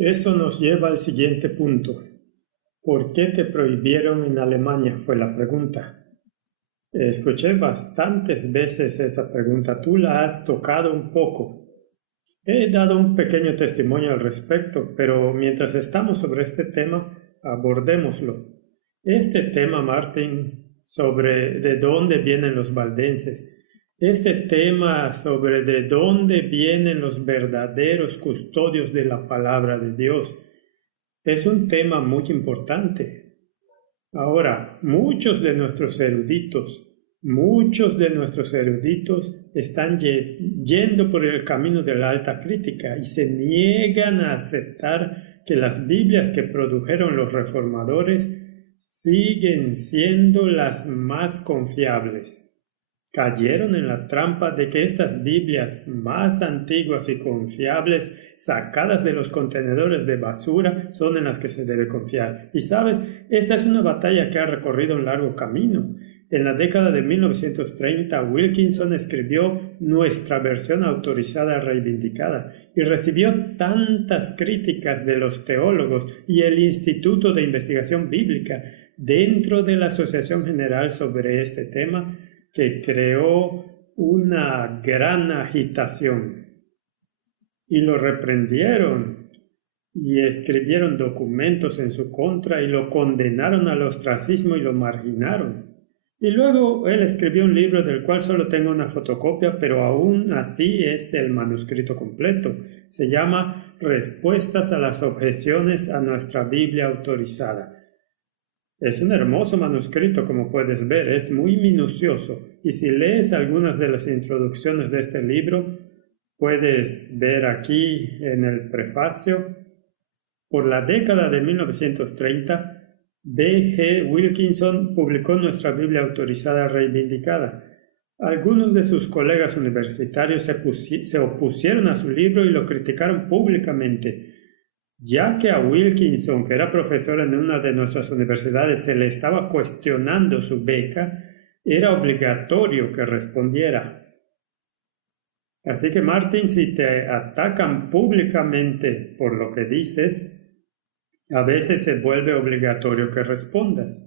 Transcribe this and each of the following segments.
Eso nos lleva al siguiente punto. ¿Por qué te prohibieron en Alemania? Fue la pregunta. Escuché bastantes veces esa pregunta. Tú la has tocado un poco. He dado un pequeño testimonio al respecto, pero mientras estamos sobre este tema, abordémoslo. Este tema, Martín, sobre de dónde vienen los valdenses, este tema sobre de dónde vienen los verdaderos custodios de la palabra de Dios, es un tema muy importante. Ahora, muchos de nuestros eruditos están yendo por el camino de la alta crítica y se niegan a aceptar que las Biblias que produjeron los reformadores siguen siendo las más confiables. Cayeron en la trampa de que estas Biblias más antiguas y confiables, sacadas de los contenedores de basura, son en las que se debe confiar. Y sabes, esta es una batalla que ha recorrido un largo camino. En la década de 1930, Wilkinson escribió Nuestra versión autorizada reivindicada y recibió tantas críticas de los teólogos y el Instituto de Investigación Bíblica dentro de la Asociación General sobre este tema que creó una gran agitación. Y lo reprendieron y escribieron documentos en su contra y lo condenaron al ostracismo y lo marginaron. Y luego él escribió un libro del cual solo tengo una fotocopia, pero aún así es el manuscrito completo. Se llama Respuestas a las objeciones a nuestra Biblia autorizada. Es un hermoso manuscrito, como puedes ver, es muy minucioso. Y si lees algunas de las introducciones de este libro, puedes ver aquí en el prefacio. Por la década de 1930, B. G. Wilkinson publicó Nuestra Biblia autorizada reivindicada. Algunos de sus colegas universitarios se opusieron a su libro y lo criticaron públicamente. Ya que a Wilkinson, que era profesor en una de nuestras universidades, se le estaba cuestionando su beca, era obligatorio que respondiera. Así que, Martín, si te atacan públicamente por lo que dices, a veces se vuelve obligatorio que respondas.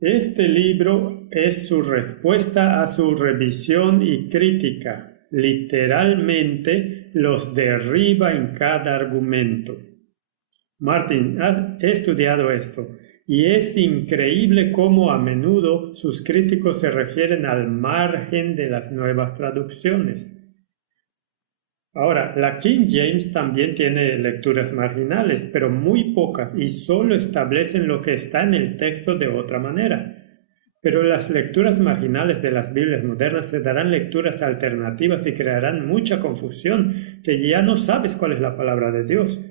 Este libro es su respuesta a su revisión y crítica. Literalmente los derriba en cada argumento. Martín, he estudiado esto y es increíble cómo a menudo sus críticos se refieren al margen de las nuevas traducciones. Ahora, la King James también tiene lecturas marginales, pero muy pocas y solo establecen lo que está en el texto de otra manera. Pero las lecturas marginales de las Biblias modernas te darán lecturas alternativas y crearán mucha confusión, que ya no sabes cuál es la palabra de Dios.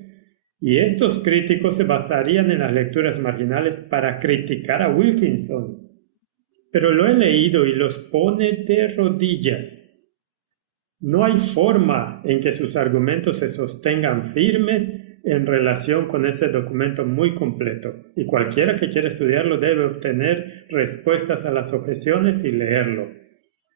Y estos críticos se basarían en las lecturas marginales para criticar a Wilkinson. Pero lo he leído y los pone de rodillas. No hay forma en que sus argumentos se sostengan firmes en relación con este documento muy completo, y cualquiera que quiera estudiarlo debe obtener respuestas a las objeciones y leerlo.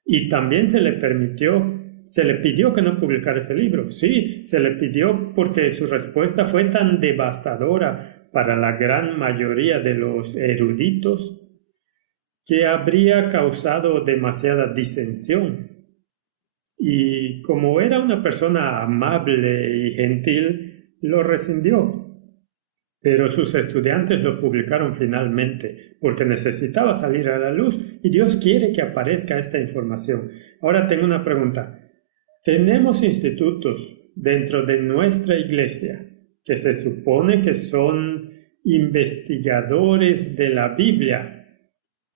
Y también se le pidió que no publicara ese libro. Sí, se le pidió porque su respuesta fue tan devastadora para la gran mayoría de los eruditos que habría causado demasiada disensión. Y como era una persona amable y gentil, lo rescindió. Pero sus estudiantes lo publicaron finalmente, porque necesitaba salir a la luz y Dios quiere que aparezca esta información. Ahora tengo una pregunta. Tenemos institutos dentro de nuestra iglesia que se supone que son investigadores de la Biblia,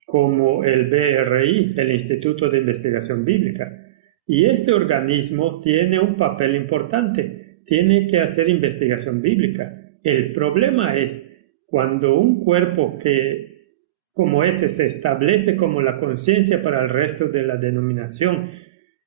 como el BRI, el Instituto de Investigación Bíblica. Y este organismo tiene un papel importante, tiene que hacer investigación bíblica. El problema es cuando un cuerpo como ese se establece como la conciencia para el resto de la denominación,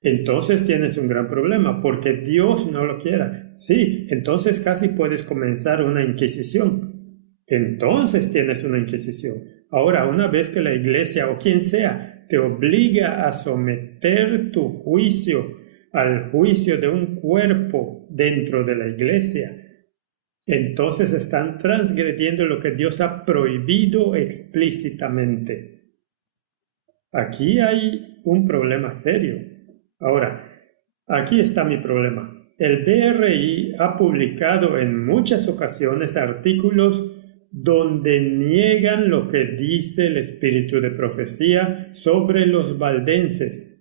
entonces tienes un gran problema, porque Dios no lo quiera. Sí, entonces casi puedes comenzar una inquisición. Entonces tienes una inquisición. Ahora, una vez que la iglesia o quien sea te obliga a someter tu juicio al juicio de un cuerpo dentro de la iglesia, entonces están transgrediendo lo que Dios ha prohibido explícitamente. Aquí hay un problema serio. Ahora, aquí está mi problema. El BRI ha publicado en muchas ocasiones artículos donde niegan lo que dice el espíritu de profecía sobre los valdenses.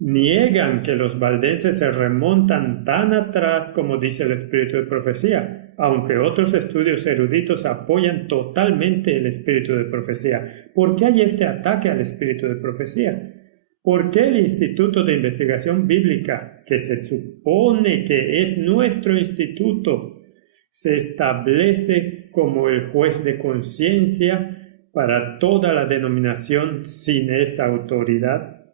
Niegan que los valdenses se remontan tan atrás como dice el espíritu de profecía, aunque otros estudios eruditos apoyan totalmente el espíritu de profecía. ¿Por qué hay este ataque al espíritu de profecía? ¿Por qué el Instituto de Investigación Bíblica, que se supone que es nuestro instituto, se establece como el juez de conciencia para toda la denominación sin esa autoridad?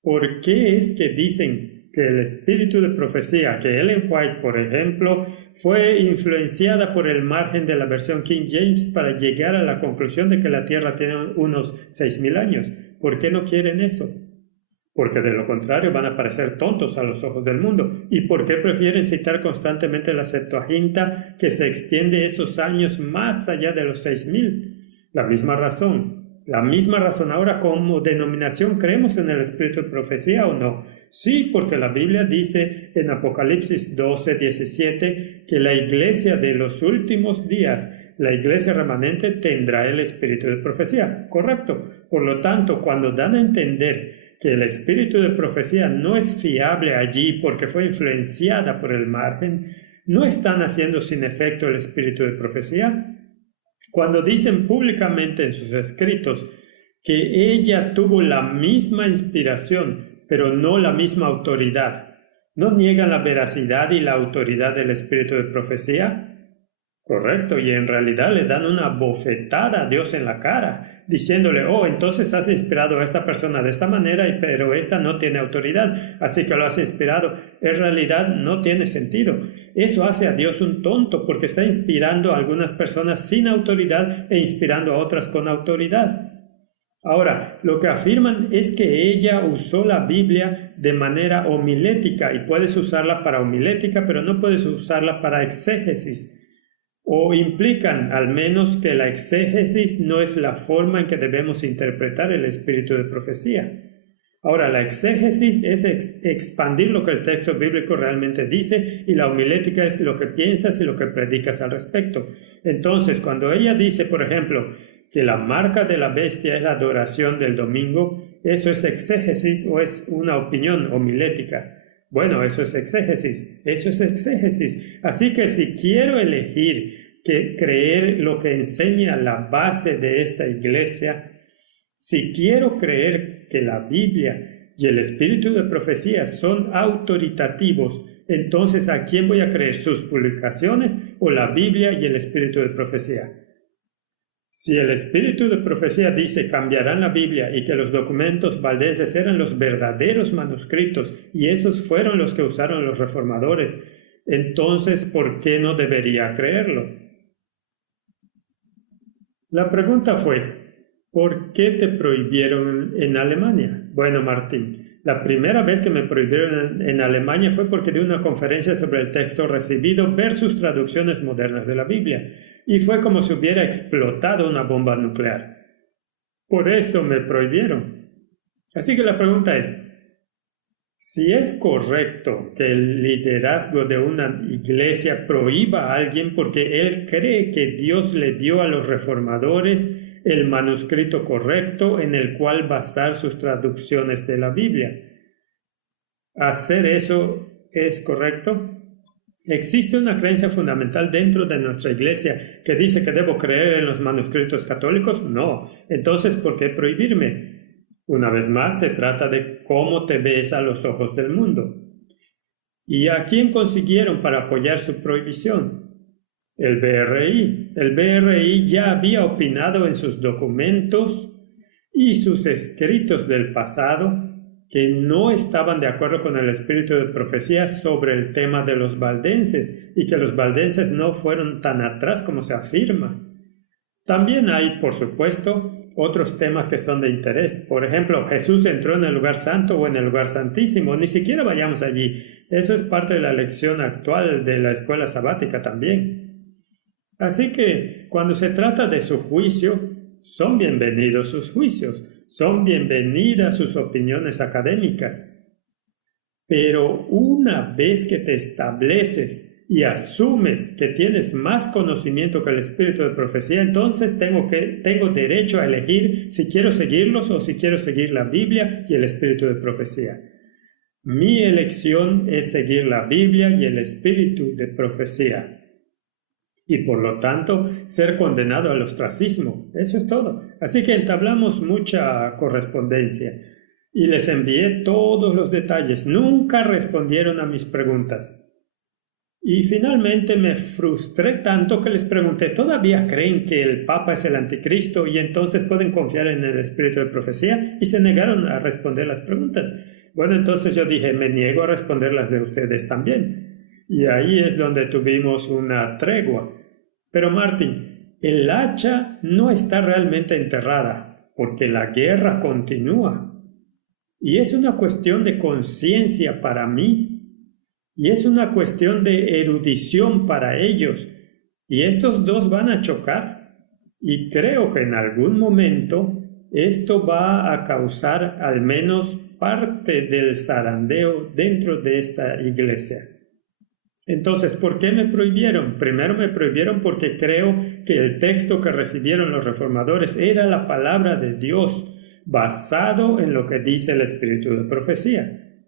¿Por qué es que dicen que el espíritu de profecía, que Ellen White, por ejemplo, fue influenciada por el margen de la versión King James para llegar a la conclusión de que la Tierra tiene unos 6,000 años? ¿Por qué no quieren eso? Porque de lo contrario van a parecer tontos a los ojos del mundo. ¿Y por qué prefieren citar constantemente la Septuaginta, que se extiende esos años más allá de los 6,000? La misma razón. La misma razón ahora, como denominación, ¿creemos en el espíritu de profecía o no? Sí, porque la Biblia dice en Apocalipsis 12:17 que la iglesia de los últimos días, la iglesia remanente, tendrá el espíritu de profecía. Correcto. Por lo tanto, cuando dan a entender que el espíritu de profecía no es fiable allí porque fue influenciada por el margen, ¿no están haciendo sin efecto el espíritu de profecía? Cuando dicen públicamente en sus escritos que ella tuvo la misma inspiración, pero no la misma autoridad, ¿no niegan la veracidad y la autoridad del espíritu de profecía? Correcto, y en realidad le dan una bofetada a Dios en la cara, diciéndole, oh, entonces has inspirado a esta persona de esta manera, pero esta no tiene autoridad, así que lo has inspirado. En realidad no tiene sentido. Eso hace a Dios un tonto, porque está inspirando a algunas personas sin autoridad e inspirando a otras con autoridad. Ahora, lo que afirman es que ella usó la Biblia de manera homilética, y puedes usarla para homilética, pero no puedes usarla para exégesis. O implican al menos que la exégesis no es la forma en que debemos interpretar el espíritu de profecía. Ahora, la exégesis es expandir lo que el texto bíblico realmente dice, y la homilética es lo que piensas y lo que predicas al respecto. Entonces, cuando ella dice, por ejemplo, que la marca de la bestia es la adoración del domingo, ¿eso es exégesis o es una opinión homilética? Bueno, eso es exégesis, eso es exégesis. Así que si quiero elegir creer lo que enseña la base de esta iglesia, si quiero creer que la Biblia y el espíritu de profecía son autoritativos, entonces ¿a quién voy a creer? ¿Sus publicaciones o la Biblia y el espíritu de profecía? Si el espíritu de profecía dice cambiarán la Biblia y que los documentos valdenses eran los verdaderos manuscritos y esos fueron los que usaron los reformadores, entonces ¿por qué no debería creerlo? La pregunta fue, ¿por qué te prohibieron en Alemania? Bueno, Martín, la primera vez que me prohibieron en Alemania fue porque di una conferencia sobre el texto recibido versus traducciones modernas de la Biblia, y fue como si hubiera explotado una bomba nuclear. Por eso me prohibieron. Así que la pregunta es, si es correcto que el liderazgo de una iglesia prohíba a alguien porque él cree que Dios le dio a los reformadores el manuscrito correcto en el cual basar sus traducciones de la Biblia, ¿hacer eso es correcto? ¿Existe una creencia fundamental dentro de nuestra iglesia que dice que debo creer en los manuscritos católicos? No. Entonces, ¿por qué prohibirme? Una vez más, se trata de cómo te ves a los ojos del mundo. ¿Y a quién consiguieron para apoyar su prohibición? El BRI. El BRI ya había opinado en sus documentos y sus escritos del pasado que no estaban de acuerdo con el espíritu de profecía sobre el tema de los valdenses y que los valdenses no fueron tan atrás como se afirma. También hay, por supuesto, otros temas que son de interés. Por ejemplo, Jesús entró en el lugar santo o en el lugar santísimo. Ni siquiera vayamos allí. Eso es parte de la lección actual de la escuela sabática también. Así que cuando se trata de su juicio, son bienvenidos sus juicios, son bienvenidas sus opiniones académicas. Pero una vez que te estableces y asumes que tienes más conocimiento que el espíritu de profecía, entonces tengo derecho a elegir si quiero seguirlos o si quiero seguir la Biblia y el espíritu de profecía. Mi elección es seguir la Biblia y el espíritu de profecía. Y por lo tanto, ser condenado al ostracismo. Eso es todo. Así que entablamos mucha correspondencia. Y les envié todos los detalles. Nunca respondieron a mis preguntas. Y finalmente me frustré tanto que les pregunté, ¿todavía creen que el Papa es el anticristo y entonces pueden confiar en el espíritu de profecía? Y se negaron a responder las preguntas. Bueno, entonces yo dije, me niego a responder las de ustedes también. Y ahí es donde tuvimos una tregua. Pero Martín, el hacha no está realmente enterrada, porque la guerra continúa. Y es una cuestión de conciencia para mí. Y es una cuestión de erudición para ellos. Y estos dos van a chocar. Y creo que en algún momento esto va a causar al menos parte del zarandeo dentro de esta iglesia. Entonces, ¿por qué me prohibieron? Primero me prohibieron porque creo que el texto que recibieron los reformadores era la palabra de Dios, basado en lo que dice el espíritu de profecía.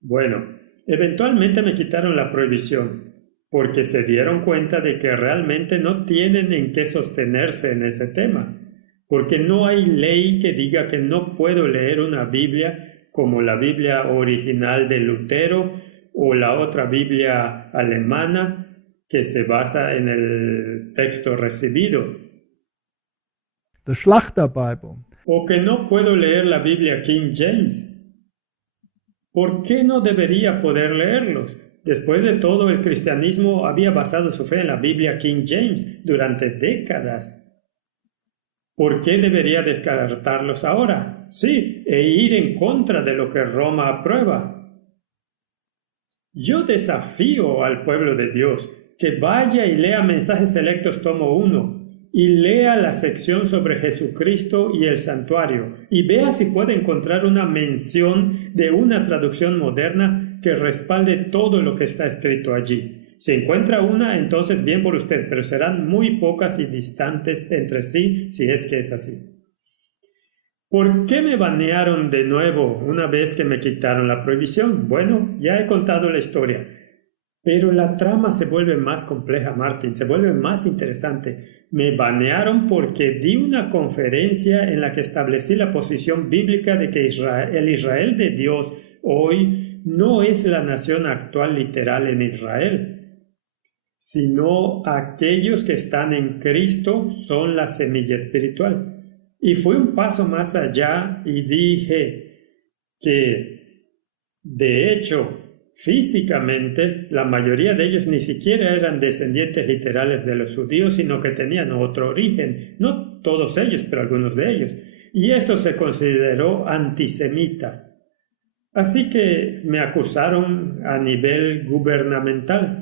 Bueno, eventualmente me quitaron la prohibición, porque se dieron cuenta de que realmente no tienen en qué sostenerse en ese tema, porque no hay ley que diga que no puedo leer una Biblia como la Biblia original de Lutero o la otra Biblia alemana que se basa en el texto recibido. The Schlachter Bible. O que no puedo leer la Biblia King James. ¿Por qué no debería poder leerlos? Después de todo, el cristianismo había basado su fe en la Biblia King James durante décadas. ¿Por qué debería descartarlos ahora? Sí, e ir en contra de lo que Roma aprueba. Yo desafío al pueblo de Dios que vaya y lea Mensajes Selectos tomo 1 y lea la sección sobre Jesucristo y el santuario y vea si puede encontrar una mención de una traducción moderna que respalde todo lo que está escrito allí. Si encuentra una, entonces bien por usted, pero serán muy pocas y distantes entre sí si es que es así. ¿Por qué me banearon de nuevo una vez que me quitaron la prohibición? Bueno, ya he contado la historia. Pero la trama se vuelve más compleja, Martín, se vuelve más interesante. Me banearon porque di una conferencia en la que establecí la posición bíblica de que el Israel de Dios hoy no es la nación actual literal en Israel, sino aquellos que están en Cristo son la semilla espiritual. Y fui un paso más allá y dije que, de hecho, físicamente, la mayoría de ellos ni siquiera eran descendientes literales de los judíos, sino que tenían otro origen. No todos ellos, pero algunos de ellos. Y esto se consideró antisemita. Así que me acusaron a nivel gubernamental.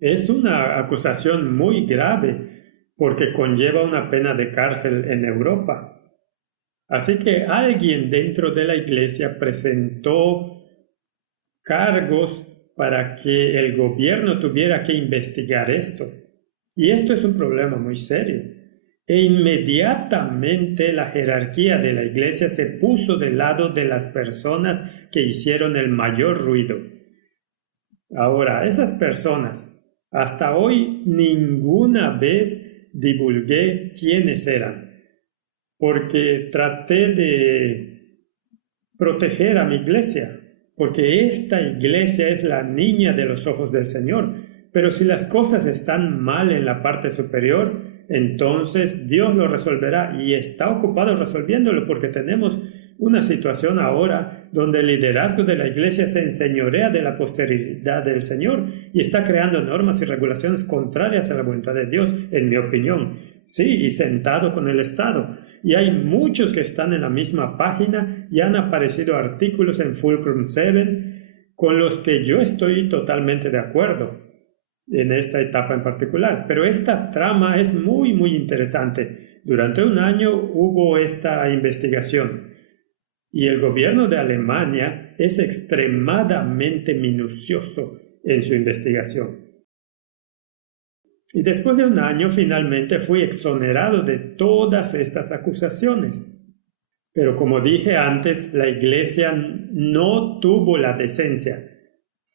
Es una acusación muy grave porque conlleva una pena de cárcel en Europa. Así que alguien dentro de la iglesia presentó cargos para que el gobierno tuviera que investigar esto. Y esto es un problema muy serio. E inmediatamente la jerarquía de la iglesia se puso del lado de las personas que hicieron el mayor ruido. Ahora, esas personas, hasta hoy ninguna vez divulgué quiénes eran, porque traté de proteger a mi iglesia. Porque esta iglesia es la niña de los ojos del Señor. Pero si las cosas están mal en la parte superior, entonces Dios lo resolverá y está ocupado resolviéndolo porque tenemos una situación ahora donde el liderazgo de la iglesia se enseñorea de la posteridad del Señor y está creando normas y regulaciones contrarias a la voluntad de Dios, en mi opinión. Sí, y sentado con el Estado. Y hay muchos que están en la misma página y han aparecido artículos en Fulcrum 7 con los que yo estoy totalmente de acuerdo en esta etapa en particular. Pero esta trama es muy, muy interesante. Durante un año hubo esta investigación y el gobierno de Alemania es extremadamente minucioso en su investigación. Y después de un año finalmente fui exonerado de todas estas acusaciones. Pero como dije antes, la iglesia no tuvo la decencia.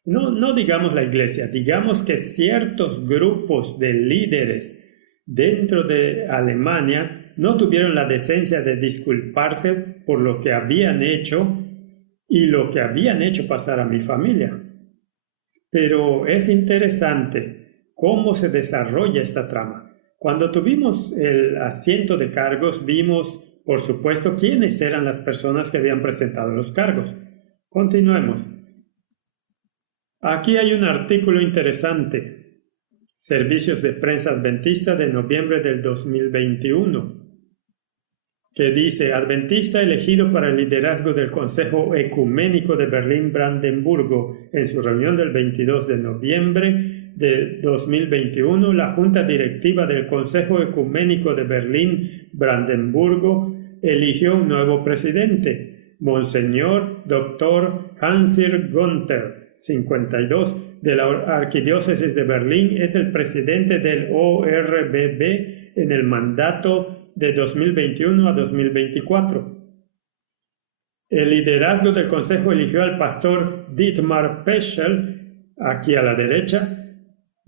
No digamos la iglesia, digamos que ciertos grupos de líderes dentro de Alemania no tuvieron la decencia de disculparse por lo que habían hecho y lo que habían hecho pasar a mi familia. Pero es interesante cómo se desarrolla esta trama. Cuando tuvimos el asiento de cargos, vimos, por supuesto, quiénes eran las personas que habían presentado los cargos. Continuemos. Aquí hay un artículo interesante. Servicios de Prensa Adventista de noviembre del 2021, que dice: Adventista elegido para el liderazgo del Consejo Ecuménico de Berlín-Brandenburgo. En su reunión del 22 de noviembre de 2021, la Junta Directiva del Consejo Ecuménico de Berlín-Brandenburgo eligió un nuevo presidente, Monseñor Dr. Hans-Jürgen Gunther, 52, de la Arquidiócesis de Berlín. Es el presidente del ORBB en el mandato de 2021 a 2024. El liderazgo del Consejo eligió al pastor Dietmar Peschel, aquí a la derecha,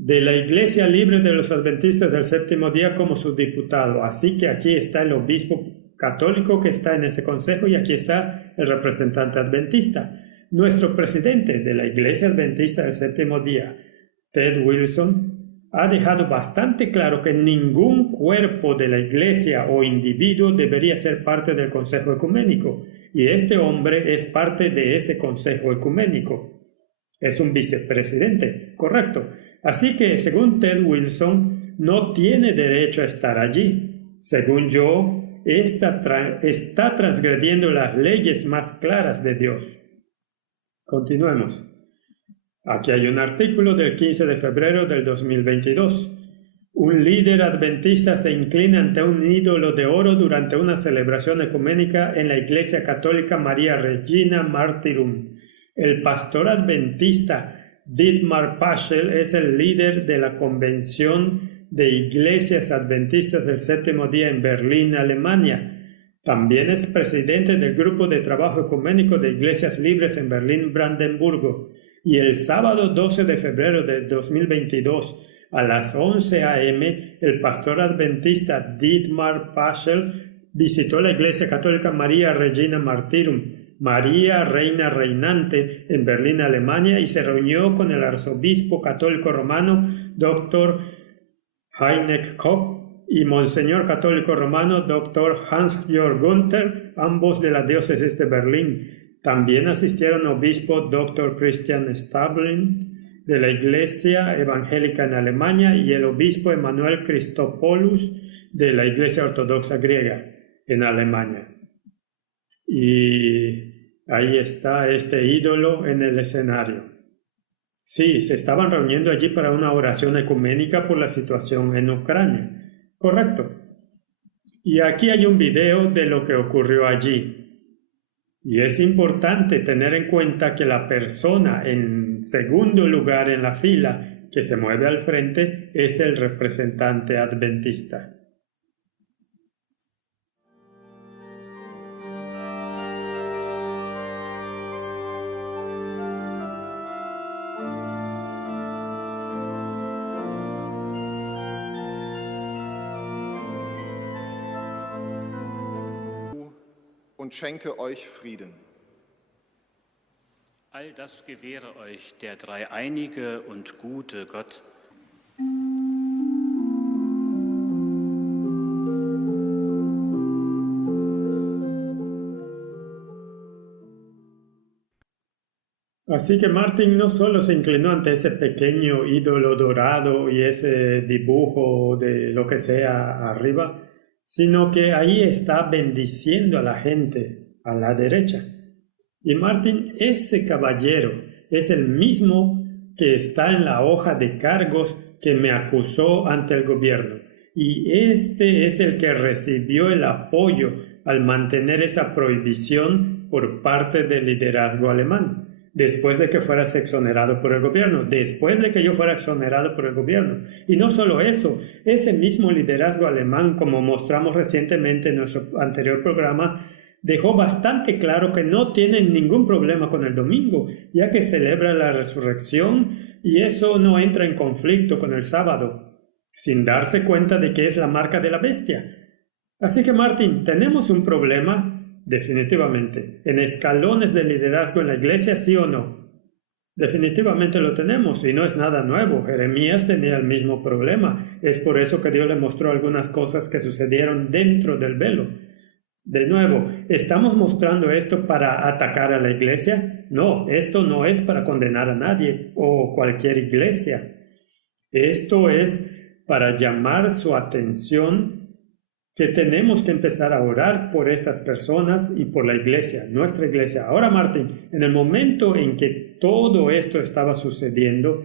de la Iglesia Libre de los Adventistas del Séptimo Día como su diputado. Así que aquí está el obispo católico que está en ese consejo y aquí está el representante adventista. Nuestro presidente de la Iglesia Adventista del Séptimo Día, Ted Wilson, ha dejado bastante claro que ningún cuerpo de la Iglesia o individuo debería ser parte del Consejo Ecuménico, y este hombre es parte de ese Consejo Ecuménico. Es un vicepresidente, correcto. Así que, según Ted Wilson, no tiene derecho a estar allí. Según yo, está transgrediendo las leyes más claras de Dios. Continuemos. Aquí hay un artículo del 15 de febrero del 2022. Un líder adventista se inclina ante un ídolo de oro durante una celebración ecuménica en la Iglesia Católica María Regina Martyrum. El pastor adventista Dietmar Peschel es el líder de la Convención de Iglesias Adventistas del Séptimo Día en Berlín, Alemania. También es presidente del Grupo de Trabajo Ecuménico de Iglesias Libres en Berlín-Brandenburgo. Y el sábado 12 de febrero de 2022, a las 11 a.m., el pastor adventista Dietmar Peschel visitó la Iglesia Católica María Regina Martyrum, María Reina Reinante, en Berlín, Alemania, y se reunió con el arzobispo católico romano Dr. Heinrich Kopp y Monseñor católico romano Dr. Hans-Jürgen Gunther, ambos de la diócesis de Berlín. También asistieron obispo Dr. Christian Stablin de la Iglesia Evangélica en Alemania y el obispo Emanuel Christopoulos de la Iglesia Ortodoxa Griega en Alemania. Y ahí está este ídolo en el escenario. Sí, se estaban reuniendo allí para una oración ecuménica por la situación en Ucrania. Correcto. Y aquí hay un video de lo que ocurrió allí. Y es importante tener en cuenta que la persona en segundo lugar en la fila que se mueve al frente es el representante adventista. Und schenke euch Frieden. All das gewähre euch der dreieinige und gute Gott. Así que Martin no solo se inclinó ante ese pequeño ídolo dorado y ese dibujo de lo que sea arriba, sino que ahí está bendiciendo a la gente a la derecha. Y Martin, ese caballero, es el mismo que está en la hoja de cargos que me acusó ante el gobierno. Y este es el que recibió el apoyo al mantener esa prohibición por parte del liderazgo alemán. Después de que fueras exonerado por el gobierno, después de que yo fuera exonerado por el gobierno. Y no solo eso, ese mismo liderazgo alemán, como mostramos recientemente en nuestro anterior programa, dejó bastante claro que no tienen ningún problema con el domingo, ya que celebra la resurrección y eso no entra en conflicto con el sábado, sin darse cuenta de que es la marca de la bestia. Así que Martín, tenemos un problema. Definitivamente. ¿En escalones de liderazgo en la iglesia, sí o no? Definitivamente lo tenemos y no es nada nuevo. Jeremías tenía el mismo problema. Es por eso que Dios le mostró algunas cosas que sucedieron dentro del velo. De nuevo, ¿estamos mostrando esto para atacar a la iglesia? No, esto no es para condenar a nadie o cualquier iglesia. Esto es para llamar su atención que tenemos que empezar a orar por estas personas y por la iglesia, nuestra iglesia. Ahora, Martín, en el momento en que todo esto estaba sucediendo,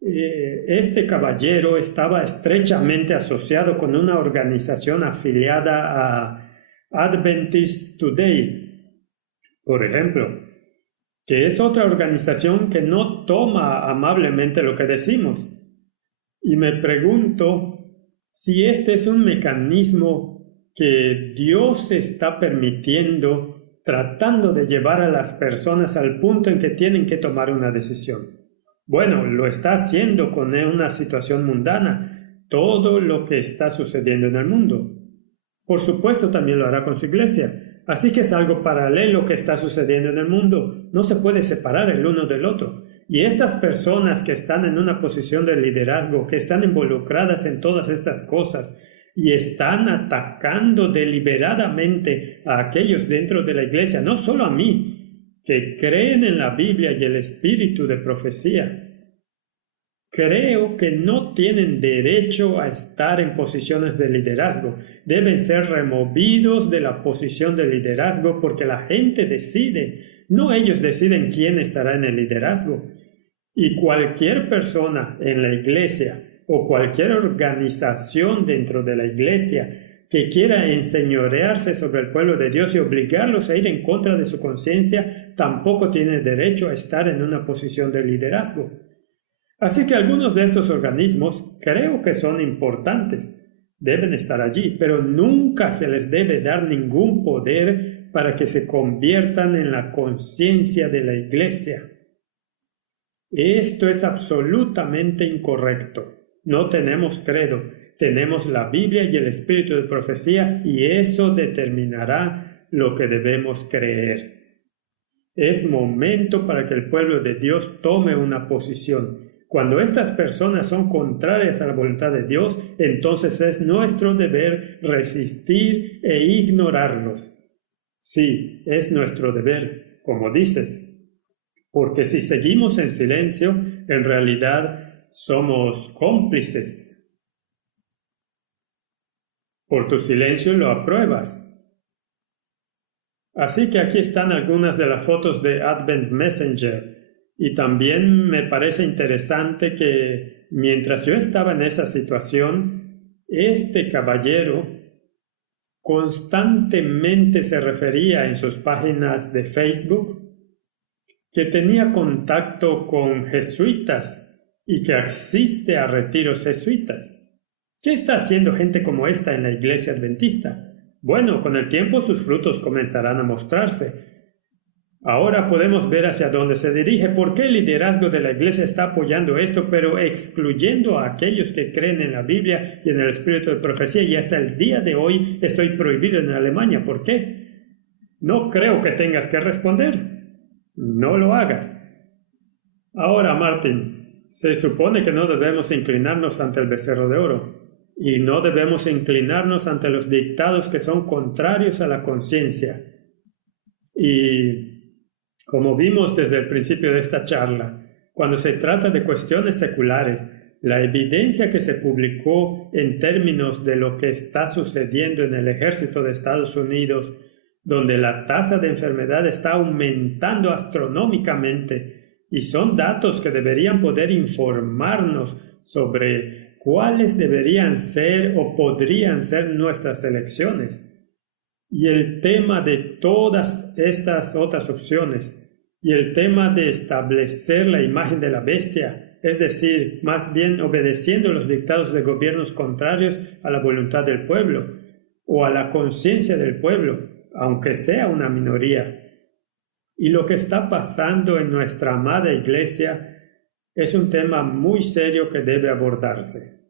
este caballero estaba estrechamente asociado con una organización afiliada a Adventist Today, por ejemplo, que es otra organización que no toma amablemente lo que decimos. Y me pregunto si este es un mecanismo que Dios está permitiendo, tratando de llevar a las personas al punto en que tienen que tomar una decisión. Bueno, lo está haciendo con una situación mundana, todo lo que está sucediendo en el mundo. Por supuesto, también lo hará con su iglesia. Así que es algo paralelo que está sucediendo en el mundo. No se puede separar el uno del otro. Y estas personas que están en una posición de liderazgo, que están involucradas en todas estas cosas y están atacando deliberadamente a aquellos dentro de la iglesia, no solo a mí, que creen en la Biblia y el espíritu de profecía, creo que no tienen derecho a estar en posiciones de liderazgo. Deben ser removidos de la posición de liderazgo porque la gente decide. No ellos deciden quién estará en el liderazgo. Y cualquier persona en la iglesia o cualquier organización dentro de la iglesia que quiera enseñorearse sobre el pueblo de Dios y obligarlos a ir en contra de su conciencia, tampoco tiene derecho a estar en una posición de liderazgo. Así que algunos de estos organismos creo que son importantes, deben estar allí, pero nunca se les debe dar ningún poder para que se conviertan en la conciencia de la iglesia. Esto es absolutamente incorrecto. No tenemos credo, tenemos la Biblia y el espíritu de profecía y eso determinará lo que debemos creer. Es momento para que el pueblo de Dios tome una posición. Cuando estas personas son contrarias a la voluntad de Dios, entonces es nuestro deber resistir e ignorarlos. Sí, es nuestro deber, como dices. Porque si seguimos en silencio, en realidad somos cómplices. Por tu silencio lo apruebas. Así que aquí están algunas de las fotos de Advent Messenger. Y también me parece interesante que mientras yo estaba en esa situación, este caballero constantemente se refería en sus páginas de Facebook que tenía contacto con jesuitas y que asiste a retiros jesuitas. ¿Qué está haciendo gente como esta en la iglesia adventista? Bueno, con el tiempo sus frutos comenzarán a mostrarse. Ahora podemos ver hacia dónde se dirige, por qué el liderazgo de la iglesia está apoyando esto, pero excluyendo a aquellos que creen en la Biblia y en el espíritu de profecía, y hasta el día de hoy estoy prohibido en Alemania. ¿Por qué? No creo que tengas que responder. No lo hagas. Ahora, Martín, se supone que no debemos inclinarnos ante el becerro de oro y no debemos inclinarnos ante los dictados que son contrarios a la conciencia. Y Como vimos desde el principio de esta charla, cuando se trata de cuestiones seculares, la evidencia que se publicó en términos de lo que está sucediendo en el ejército de Estados Unidos, donde la tasa de enfermedad está aumentando astronómicamente, y son datos que deberían poder informarnos sobre cuáles deberían ser o podrían ser nuestras elecciones. Y el tema de todas estas otras opciones, y el tema de establecer la imagen de la bestia, es decir, más bien obedeciendo los dictados de gobiernos contrarios a la voluntad del pueblo o a la conciencia del pueblo, aunque sea una minoría. Y lo que está pasando en nuestra amada iglesia es un tema muy serio que debe abordarse.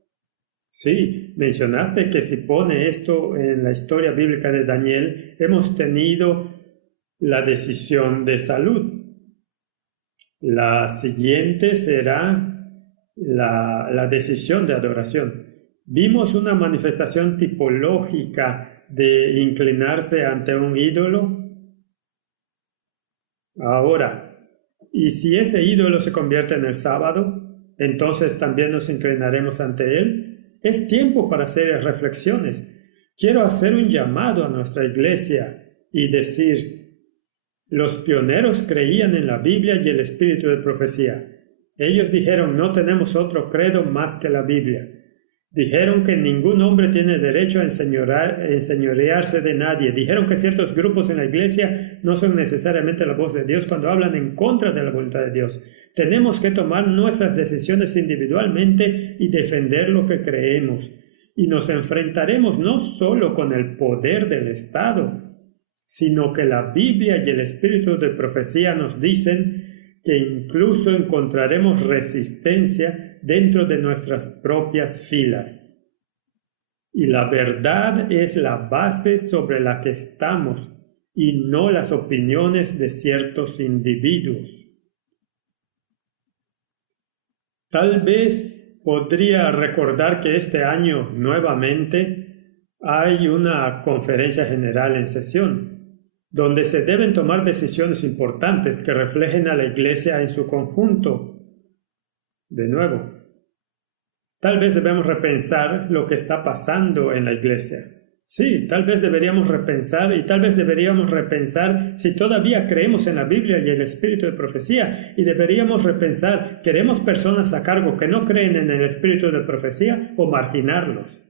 Sí, mencionaste que si pone esto en la historia bíblica de Daniel, hemos tenido la decisión de salud. La siguiente será la decisión de adoración. Vimos una manifestación tipológica de inclinarse ante un ídolo. Ahora, ¿y si ese ídolo se convierte en el sábado? Entonces también nos inclinaremos ante él. Es tiempo para hacer reflexiones. Quiero hacer un llamado a nuestra iglesia y decir: los pioneros creían en la Biblia y el espíritu de profecía. Ellos dijeron: no tenemos otro credo más que la Biblia. Dijeron que ningún hombre tiene derecho a enseñorearse de nadie. Dijeron que ciertos grupos en la iglesia no son necesariamente la voz de Dios cuando hablan en contra de la voluntad de Dios. Tenemos que tomar nuestras decisiones individualmente y defender lo que creemos. Y nos enfrentaremos no solo con el poder del Estado, sino que la Biblia y el espíritu de profecía nos dicen que incluso encontraremos resistencia dentro de nuestras propias filas. Y la verdad es la base sobre la que estamos y no las opiniones de ciertos individuos. Tal vez podría recordar que este año nuevamente hay una conferencia general en sesión, donde se deben tomar decisiones importantes que reflejen a la Iglesia en su conjunto. De nuevo, tal vez debemos repensar lo que está pasando en la Iglesia. Sí, tal vez deberíamos repensar y tal vez deberíamos repensar si todavía creemos en la Biblia y el espíritu de profecía, y deberíamos repensar, ¿queremos personas a cargo que no creen en el espíritu de profecía o marginarlos?